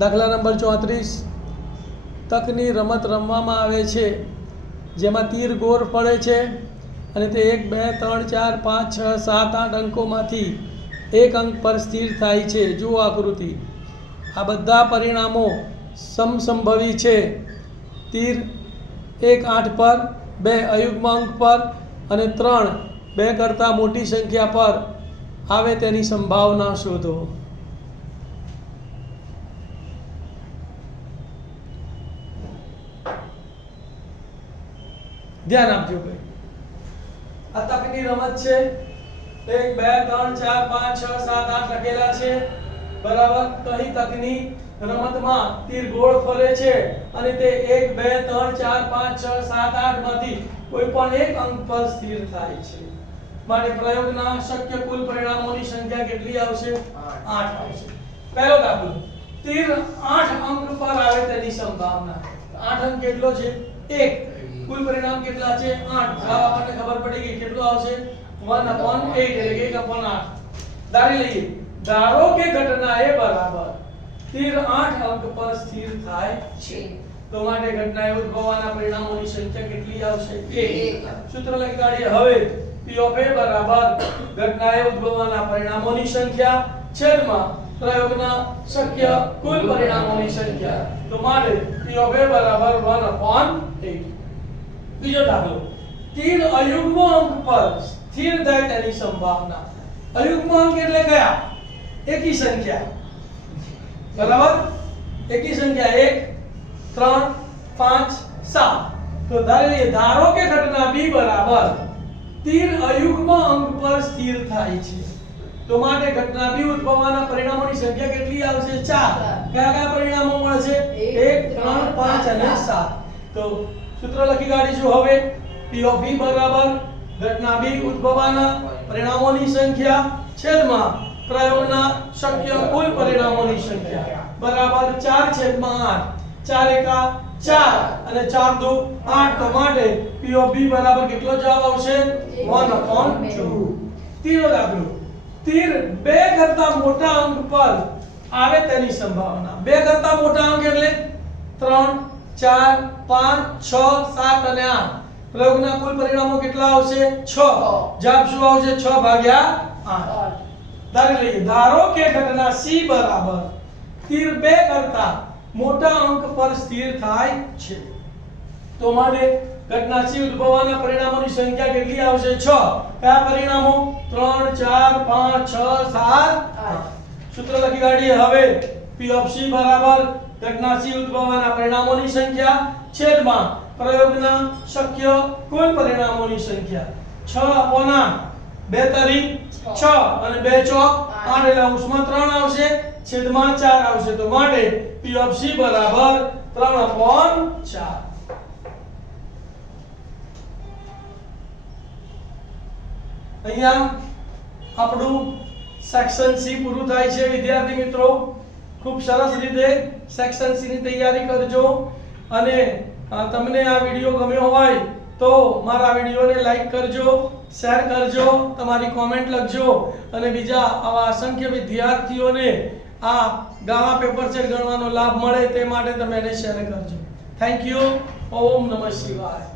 દાખલા નંબર 34 તકની રમત રમવામાં આવે છે જેમાં તીર ગોળ પડે છે અને તે 1 2 3 4 5 6 7 8 અંકોમાંથી એક અંક પર સ્થિર થાય છે। જુઓ આકૃતિ। આ બધા પરિણામો સમસંભવી છે। તીર 1 8 પર, 2 અયુગ્મ અંક પર અને 3 2 કરતાં મોટી સંખ્યા પર આવે તેની સંભાવના શોધો। ધ્યાન આપજો ભાઈ। આ તકની રમત છે। 1 2 3 4 5 6 7 8 લખેલા છે બરાબર। તો અહીં તકની રમતમાં તીર ગોળ ફરે છે અને તે 1 2 3 4 5 6 7 8 માંથી કોઈ પણ એક અંક પર સ્થિર થાય છે। માટે પ્રયોગના શક્ય કુલ પરિણામોની સંખ્યા કેટલી આવશે? 8 આવશે। પહેલો દાખલો, તીર 8 અંક પર આવે તેની સંભાવના। 8 અંક કેટલો છે? 1। કુલ પરિણામ કેટલા છે? 8। જવાબ આપણને ખબર પડી ગઈ કેટલું આવશે? 1/8 એટલે 1/8। ધારી લઈએ, ધારો કે ઘટના એ બરાબર તીર 8 અંક પર સ્થિર થાય છે તો માટે ઘટનાએ ઉદ્ભવવાના પરિણામોની સંખ્યા કેટલી આવશે? 1। સૂત્ર લખી કાઢીએ। હવે P of A બરાબર ઘટનાએ ઉદ્ભવવાના પરિણામોની સંખ્યા છેદમાં પ્રયોગના શક્ય કુલ પરિણામોની સંખ્યા। તો માટે P of A બરાબર 1/8। બીજો દાખલો, તીર અયુગ્મ અંક પર સ્થિર થાય તેની સંભાવના। અયુગ્મ અંક એટલે કયા? એકી સંખ્યા બરાબર। એકી સંખ્યા 1 3 5 7। તો ધારો કે ઘટના B બરાબર તીર અયુગ્મ અંક પર સ્થિર થાય છે તો માટે ઘટના B ઉદ્ભવવાના પરિણામોની સંખ્યા કેટલી આવશે? 4। કયા કયા પરિણામો મળશે? 1 3 5 અને 7। તો સૂત્ર લખી કાઢીશું। હવે P of B બરાબર ઘટના B ઉદ્ભવવાના પરિણામોની સંખ્યા છેદમાં પ્રયોગના શક્ય કુલ પરિણામોની સંખ્યા બરાબર 4/8। 4 એકા 4 અને 4 દુ 8। તો માટે P of B બરાબર કેટલો જવાબ આવશે? 1/2। ત્રીજો દાખલો, તીર 2 કરતાં મોટા અંક પર આવે તેની સંભાવના। 2 કરતાં મોટા અંક એટલે 3 4 5 6 7 અને 8। પ્રયોગના કુલ પરિણામો કેટલા આવશે? 6। જવાબ શું આવશે? 6/8। ધારી લઈએ, ધારો કે ઘટના C બરાબર તીર 2 કરતાં મોટા અંક પર સ્થિર થાય છે તો માટે ઘટના C ઉદ્ભવવાના પરિણામોની સંખ્યા કેટલી આવશે? 6। કયા પરિણામો? 3 4 5 6 7 8। સૂત્ર લખી કાઢીએ। હવે P of C બરાબર ઘટના C ઉદ્ભવવાના પરિણામોની સંખ્યા છેદમાં પ્રયોગના શક્ય કુલ પરિણામોની સંખ્યા 6/8। 2 તરી 6 અને 2 ચોક 8 એટલે અંશમાં 3 આવશે છેદમાં 4 આવશે તો માટે P of C બરાબર 3/4। અહીંયા આપણું સેક્શન C પૂરું થાય છે વિદ્યાર્થી મિત્રો। ખૂબ સરસ રીતે સેક્શન C ની તૈયારી કરજો અને તમને આ વિડિયો ગમ્યો હોય તો મારા વિડિયોને લાઈક કરજો, શેર કરજો, તમારી કોમેન્ટ લખજો અને બીજા આવા અસંખ્ય વિદ્યાર્થીઓને આ ગાળા પેપર સેટ ગણવાનો લાભ મળે તે માટે તમે એને શેર કરજો। Thank you. ઓમ નમઃ શિવાય।